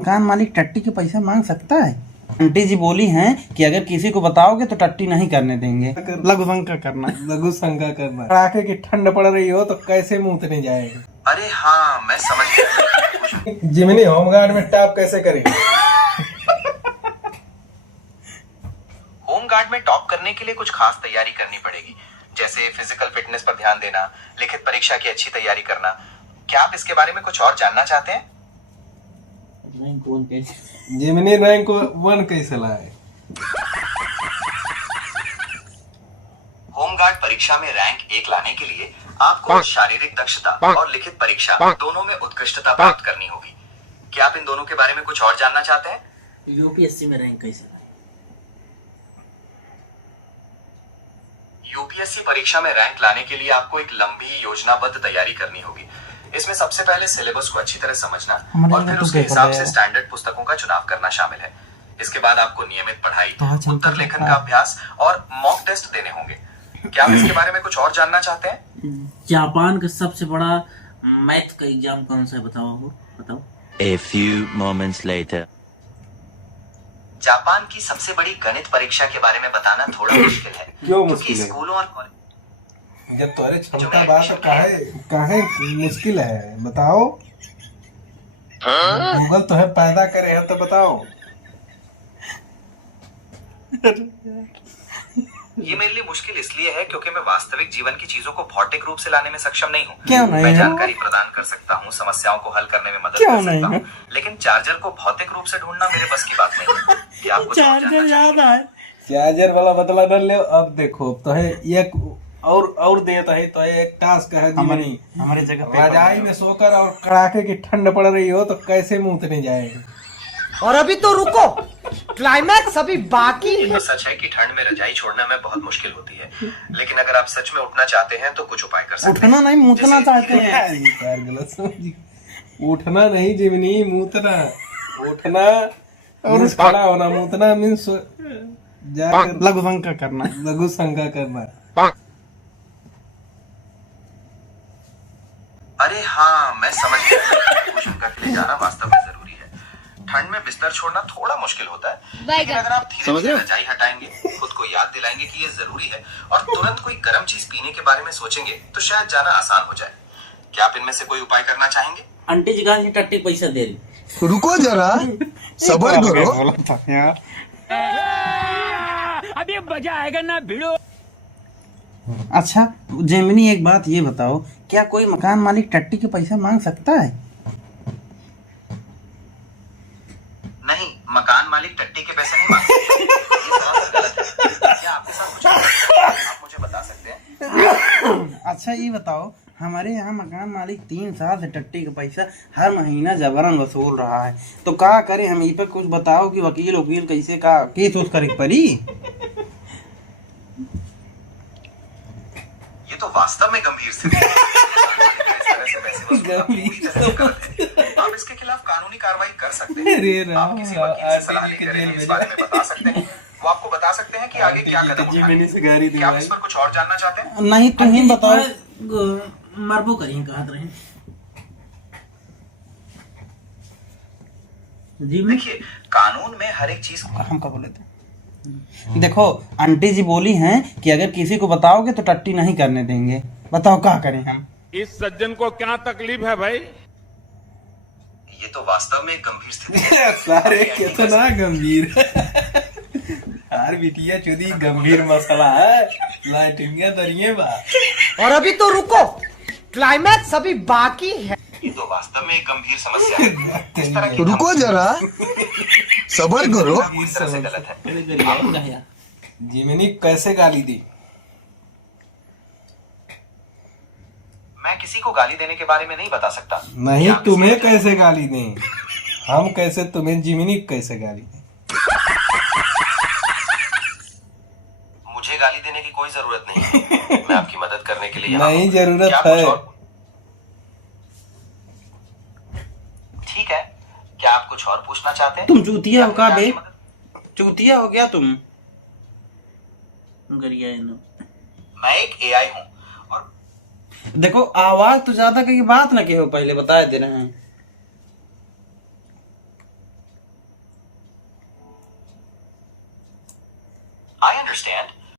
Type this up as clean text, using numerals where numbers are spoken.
मकान मालिक टट्टी के पैसा मांग सकता है? आंटी जी बोली हैं कि अगर किसी को बताओगे तो टट्टी नहीं करने देंगे। लघु शंका करना। लघु शंका करना। कड़ाके की ठंड पड़ रही हो तो कैसे मूतने जाएगा? अरे हाँ, मैं समझ गया। जिमनी होमगार्ड में टॉप कैसे करेगी? होमगार्ड में टॉप करने के लिए कुछ खास तैयारी करनी पड़ेगी, जैसे फिजिकल फिटनेस पर ध्यान देना, लिखित परीक्षा की अच्छी तैयारी करना। क्या आप इसके बारे में कुछ और जानना चाहते हैं? जिमनी रैंक 1 कैसे लाए? होमगार्ड परीक्षा में रैंक 1 लाने के लिए आपको शारीरिक दक्षता और लिखित परीक्षा दोनों में उत्कृष्टता प्राप्त करनी होगी। क्या आप इन दोनों के बारे में कुछ और जानना चाहते हैं? यूपीएससी में रैंक कैसे लाए? यूपीएससी परीक्षा में रैंक लाने के लिए आपको एक लंबी योजनाबद्ध तैयारी करनी होगी। इसमें सबसे पहले सिलेबस को अच्छी तरह समझना और फिर उसके हिसाब से स्टैंडर्ड पुस्तकों का चुनाव करना शामिल है। इसके बाद आपको नियमित पढ़ाई, उत्तर लेखन का अभ्यास और मॉक टेस्ट देने होंगे। क्या आप इसके बारे में कुछ और जानना चाहते हैं? जापान का सबसे बड़ा मैथ का एग्जाम कौन सा है बताओ। A few moments later. Japan की सबसे बड़ी गणित परीक्षा के बारे में बताना थोड़ा मुश्किल है। क्यों मुश्किल है? स्कूलों और कॉलेज जब तुम्हारे क्षमता बात तो काहे मुश्किल है बताओ। गूगल तो है पैदा करे है तो बताओ। ये मेरे लिए मुश्किल इसलिए है क्योंकि मैं वास्तविक जीवन की चीजों को भौतिक रूप से लाने में सक्षम नहीं हूँ। क्यों नहीं मैं हो? जानकारी प्रदान कर सकता हूँ, समस्याओं को हल करने में मदद क्यों कर नहीं सकता हो? हूँ, लेकिन चार्जर को भौतिक रूप से ढूंढना मेरे बस की बात नहीं है। क्या आप कुछ और जानना चार्जर चाहेंगे? याद आए। चार्जर वाला बदला न ले। अब देखो तो है एक और देता है तो एक टास्क है जिमनी। हमारी जगह रजाई में सोकर और कड़ाके की ठंड पड़ रही हो तो कैसे मूतने जाएगा? और अभी तो रुको, क्लाइमैक्स अभी बाकी ये तो सच है कि ठंड में रजाई छोड़ने में बहुत मुश्किल होती है, लेकिन अगर आप सच में उठना चाहते हैं तो कुछ उपाय कर सकते हैं। उठना नहीं मूतना जैसे चाहते हैं। यार गलत समझी। उठना नहीं जिमनी, मूतना। उठना मीन्स खड़ा होना, मूतना मीन्स जाकर लघु शंका करना। लघु शंका करना। अरे हाँ, मैं समझ गया। कुछ शंका के लिए जाना वास्तव में जरूरी है। ठंड में बिस्तर छोड़ना थोड़ा मुश्किल होता है, लेकिन अगर आप धीरे धीरे रजाई हटाएंगे, खुद को याद दिलाएंगे कि ये जरूरी है और तुरंत कोई गर्म चीज पीने के बारे में सोचेंगे तो शायद जाना आसान हो जाए। क्या आप इनमें से कोई उपाय करना चाहेंगे? आंटी जी कहा टट्टी पैसा दे रही। रुको जरा, सबर करो। बोला था यार। अभी मजा आएगा ना भिड़ो। अच्छा जेमिनी, एक बात ये बताओ, क्या कोई मकान मालिक टट्टी के पैसा मांग सकता है? नहीं, मकान मालिक टट्टी के पैसे नहीं मांगते। ये सवाल गलत है। क्या आपके साथ कुछ आप मुझे बता सकते हैं? अच्छा ये बताओ, हमारे यहाँ मकान मालिक 3 साल से टट्टी का पैसा हर महीना जबरन वसूल रहा है, तो क्या करें हम? इस पर कुछ बताओ कि वकील कैसे का केस उस करे परी। ये तो वास्तव में गंभीर स्थिति है। इस तरह से पैसे वसूलना पूरी तरह से गलत है। आप इसके खिलाफ कानूनी कार्रवाई कर सकते हैं। अरे राम, आप किसी वकील से सलाह लेकर इन्हें इस बारे में बता सकते हैं। वो आपको बता सकते हैं कि आगे क्या कदम उठाएं। क्या आप इस पर कुछ और जानना चाहते हैं? नहीं तुम ही बताओ। मरबो करिए कहा रहे जी। देखिए, कानून में हर एक चीज हम क्या बोले थे? देखो आंटी जी बोली हैं कि अगर किसी को बताओगे तो टट्टी नहीं करने देंगे। बताओ क्या करें हम? इस सज्जन को क्या तकलीफ है भाई? ये तो वास्तव में एक गंभीर स्थिति है। सारे कितना गंभीर है। यार बिटिया चुदी गंभीर मसला है। लाइटिंगे दरिये बा। और अभी तो रुको, क्लाइमैक्स अभी बाकी है। ये तो वास्तव में एक गंभीर समस्या है। इस तरह की रुको जरा, सबर करो। पूरी तरह से गलत है। जिमनी कैसे गाली दी? मैं किसी को गाली देने के बारे में नहीं बता सकता। नहीं, क्या आप तुम्हें इसे- कैसे गाली दें? हम कैसे तुम्हें जिमनी कैसे गाली दें? मुझे गाली देने की कोई जरूरत नहीं है। मैं आपकी मदद करने के लिए यहाँ नहीं हूँ। जरूरत क्या आप है। कुछ और- ठीक है, क्या आप कुछ और पूछना चाहते हैं? तुम चूतिया हो या का फिर बे? मैं आपकी मदद- चूतिया हो गया तुम? गरिया है ना। मैं एक एआई हूँ और देखो आवाज तो ज्यादा कहीं बात ना कहो, पहले बता दे रहे हैं। I understand.